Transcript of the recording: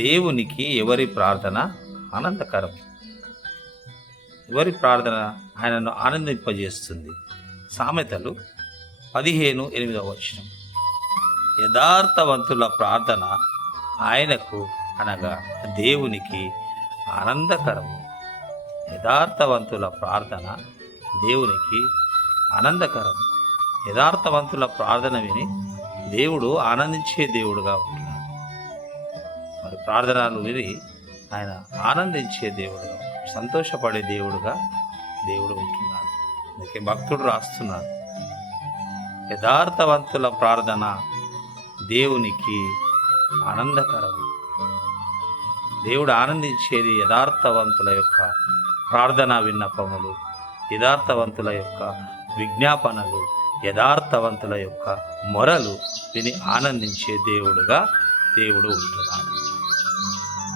దేవునికి ఎవరి ప్రార్థన ఆనందకరం. ఎవరి ప్రార్థన ఆయనను ఆనందింపజేస్తుంది. సామెతలు 15:8 యథార్థవంతుల ప్రార్థన ఆయనకు అనగా దేవునికి ఆనందకరము. యథార్థవంతుల ప్రార్థన దేవునికి ఆనందకరము. యథార్థవంతుల ప్రార్థన విని దేవుడు ఆనందించే దేవుడుగా ఉంటున్నాడు. మరి ప్రార్థనలు విని ఆయన ఆనందించే దేవుడుగా, సంతోషపడే దేవుడుగా దేవుడు ఉంటున్నాడు. అందుకే భక్తుడు రాస్తున్నాడు, యథార్థవంతుల ప్రార్థన దేవునికి ఆనందకరము. దేవుడు ఆనందించేది యథార్థవంతుల యొక్క ప్రార్థనా విన్నపములు, యథార్థవంతుల యొక్క విజ్ఞాపనలు, యథార్థవంతుల యొక్క మొరలు విని ఆనందించే దేవుడుగా దేవుడు ఉంటున్నాడు.